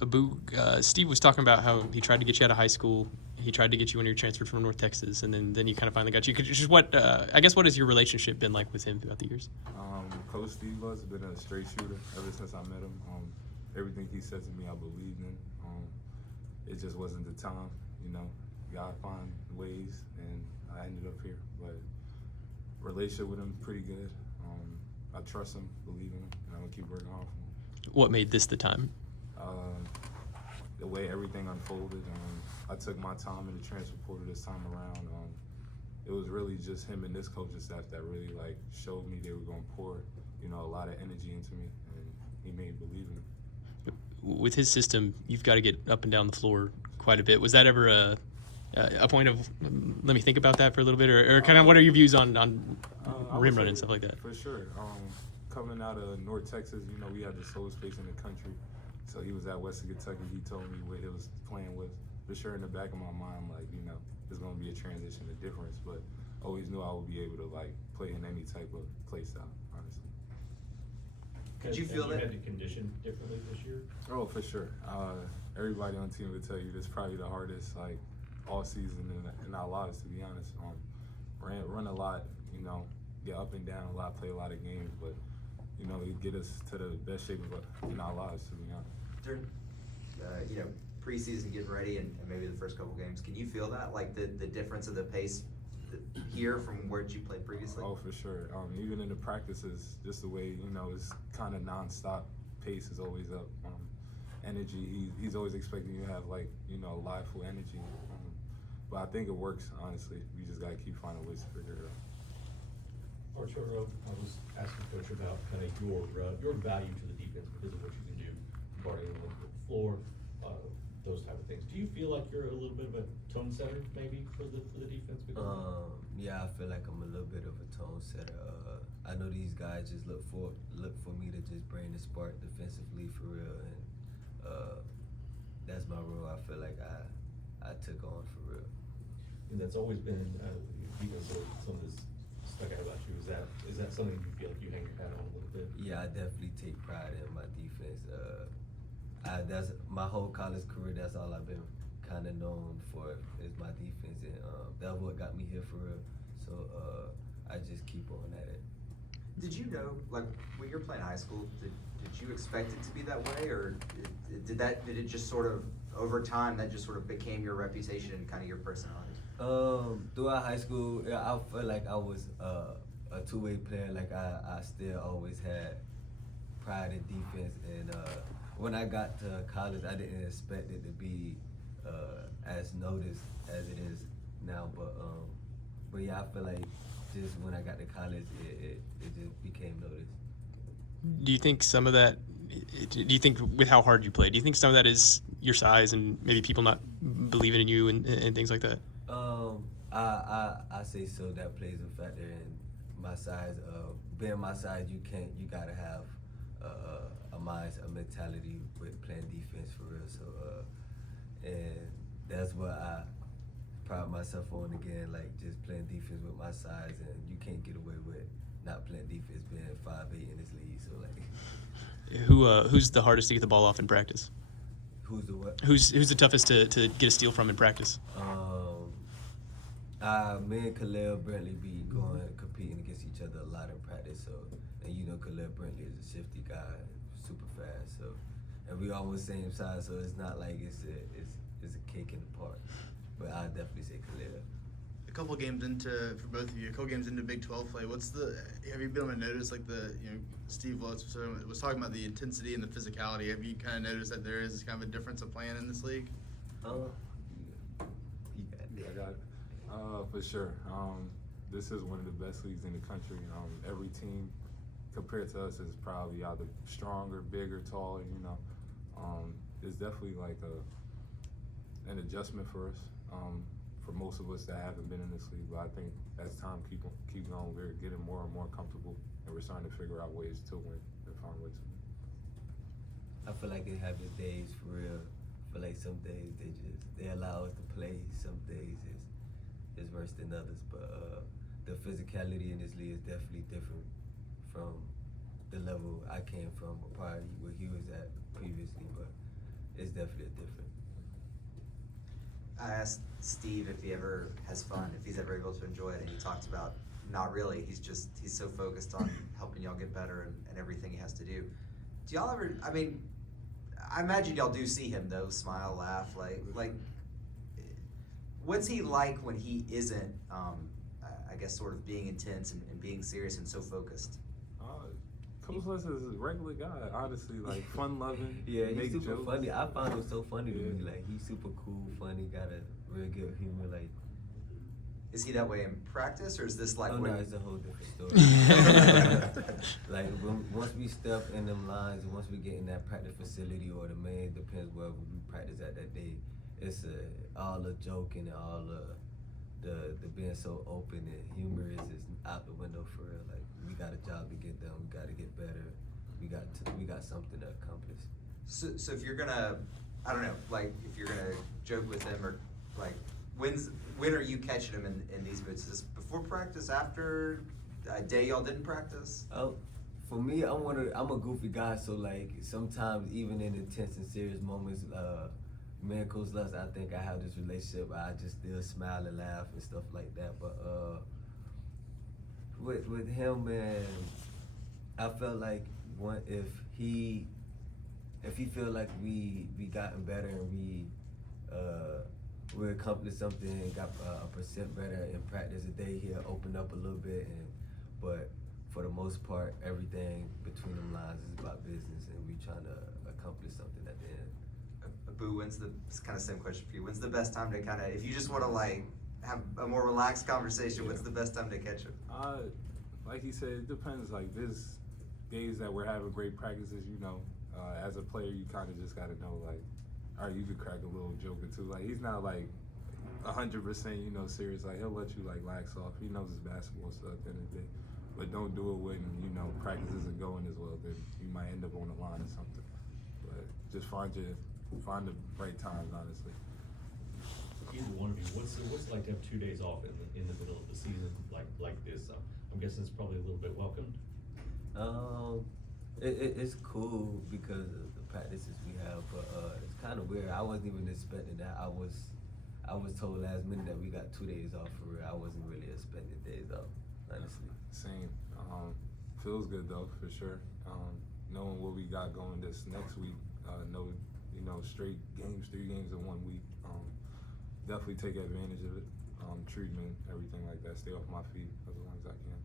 Abou, Steve was talking about how he tried to get you out of high school. He tried to get you when you transferred from North Texas, and then you kind of finally got you. Could you just I guess what has your relationship been like with him throughout the years? Coach Steve has been a straight shooter ever since I met him. Everything he said to me, I believed in. It just wasn't the time, you know. You gotta find ways, and I ended up here. But relationship with him pretty good. I trust him, believe in him, and I'm gonna keep working hard for him. What made this the time? The way everything unfolded. I took my time in the transfer portal this time around. It was really just him and this coaching staff that really like showed me they were going to pour, you know, a lot of energy into me, and he made me believe in it. With his system, you've got to get up and down the floor quite a bit. Was that ever a point of let me think about that for a little bit, or kind of what are your views on rim running and stuff like that? For sure. Coming out of North Texas, you know, we had the slowest pace in the country. So he was at Western Kentucky. He told me what he was playing with. For sure, in the back of my mind, like, you know, there's going to be a transition, a difference. But always knew I would be able to, like, play in any type of play style, honestly. Did you feel that? You had to condition differently this year? Oh, for sure. Everybody on the team would tell you this is probably the hardest, like, all season in our lives, to be honest. Run a lot, you know, get up and down a lot, play a lot of games, but, you know, it get us to the best shape in our lives, to be honest. During, you know, preseason getting ready and maybe the first couple games, can you feel that, like the difference of the pace here from where you played previously? Oh, for sure. Even in the practices, just the way, you know, it's kind of nonstop. Pace is always up. Energy, he's always expecting you to have, like, you know, live full energy. But I think it works, honestly. We just got to keep finding ways to figure it out. Arturo, I was asking Coach about kind of your value to the defense because of what you can do, guarding the floor, those type of things. Do you feel like you're a little bit of a tone setter, maybe, for the defense? Yeah, I feel like I'm a little bit of a tone setter. I know these guys just look for me to just bring the spark defensively for real, and that's my role. I feel like I took on for real. And that's always been even some of this stuck out about you. Is that something you feel like you hang your hat on a little bit? Yeah, I definitely take pride in my defense. That's my whole college career. That's all I've been kind of known for is my defense, and that's what got me here for real. So I just keep on at it. Did you know, like, when you're playing high school, did you expect it to be that way, or did it just sort of over time that just sort of became your reputation and kind of your personality? Throughout high school, yeah, I felt like I was a two-way player. Like I still always had pride in defense, and when I got to college, I didn't expect it to be as noticed as it is now. But yeah, I feel like just when I got to college, it just became noticed. Do you think some of that? Do you think with how hard you play, do you think some of that is your size and maybe people not believing in you and things like that? I say so. That plays a factor in my size. Being my size, you gotta have a mentality with playing defense for real. So, and that's what I pride myself on again, like just playing defense with my size, and you can't get away with not playing defense being 5'8" in this league. So like, who's the hardest to get the ball off in practice? Who's the what? Who's the toughest to get a steal from in practice? Me and Khalil Brentley be competing against each other a lot in practice. So, and you know, Khalil Brentley is a shifty guy, super fast. So, and we almost same size. So it's not like it's a cake in the park. But I definitely say Khalil. A couple games into for both of you. A couple games into Big 12 play. Have you been able to notice, like, Steve Lutz was talking about the intensity and the physicality. Have you kind of noticed that there is kind of a difference of playing in this league? I got it. For sure. This is one of the best leagues in the country. Every team compared to us is probably either stronger, bigger, taller. You know, it's definitely like an adjustment for us. For most of us that haven't been in this league, but I think as time keep going, we're getting more and more comfortable, and we're starting to figure out ways to win and find ways to win. I feel like it have its days for real. I feel like some days they allow us to play. Some days it's worse than others. But the physicality in this league is definitely different from the level I came from, or probably where he was at previously. But definitely different. I asked Steve if he ever has fun, if he's ever able to enjoy it, and he talked about not really. He's so focused on helping y'all get better and everything he has to do. Do y'all ever? I mean, I imagine y'all do see him though, smile, laugh, like. What's he like when he isn't? I guess sort of being intense and being serious and so focused. Coach Les is a regular guy, honestly, like fun loving. Yeah, he's make super jokes. funny. I found him so funny to Yeah. me. Like, he's super cool, funny, got a real good humor. Like, Is he that way in practice, or is this like oh when? no, it's a whole different story. Like, once we step in them lines, and once we get in that practice facility or the main, depends where we practice at that day. It's all the joking and all the being so open and humorous is out the window for real. Like, we got a job to get done. We got to get better. We got something to accomplish. So if you're gonna, I don't know, like if you're gonna joke with him or like, when are you catching him in these moods? Is this before practice, after a day y'all didn't practice? Oh, for me, I'm a goofy guy, so like sometimes even in intense and serious moments, me and Coach Les, I think I have this relationship where I just still smile and laugh and stuff like that. But with him, man, I felt like if he feel like we gotten better and we accomplished something and got a percent better in practice a day, he'll open up a little bit. But for the most part, everything between them lines is about business, and we trying to accomplish something at the end. Abou, it's kind of same question for you. When's the best time to kind of, if you just want to like have a more relaxed conversation, what's the best time to catch him? Like he said, it depends. Like there's days that we're having great practices, you know. As a player, you kind of just got to know, like, all right, you could crack a little joke or two. Like, he's not like 100%, you know, serious. Like, he'll let you like lax off. He knows his basketball stuff at the end of the day. But don't do it when, you know, practice isn't going as well. Then you might end up on the line or something. But just find the right times, honestly. Either one of you, what's it like to have 2 days off in the middle of the season like this? I'm guessing it's probably a little bit welcomed. It's cool because of the practices we have, but it's kind of weird. I wasn't even expecting that. I was told last minute that we got 2 days off for real. I wasn't really expecting days off, honestly. Same. Feels good though, for sure. Knowing what we got going this next week, straight games, 3 games in 1 week. Definitely take advantage of it. Treatment, everything like that. Stay off my feet as long as I can.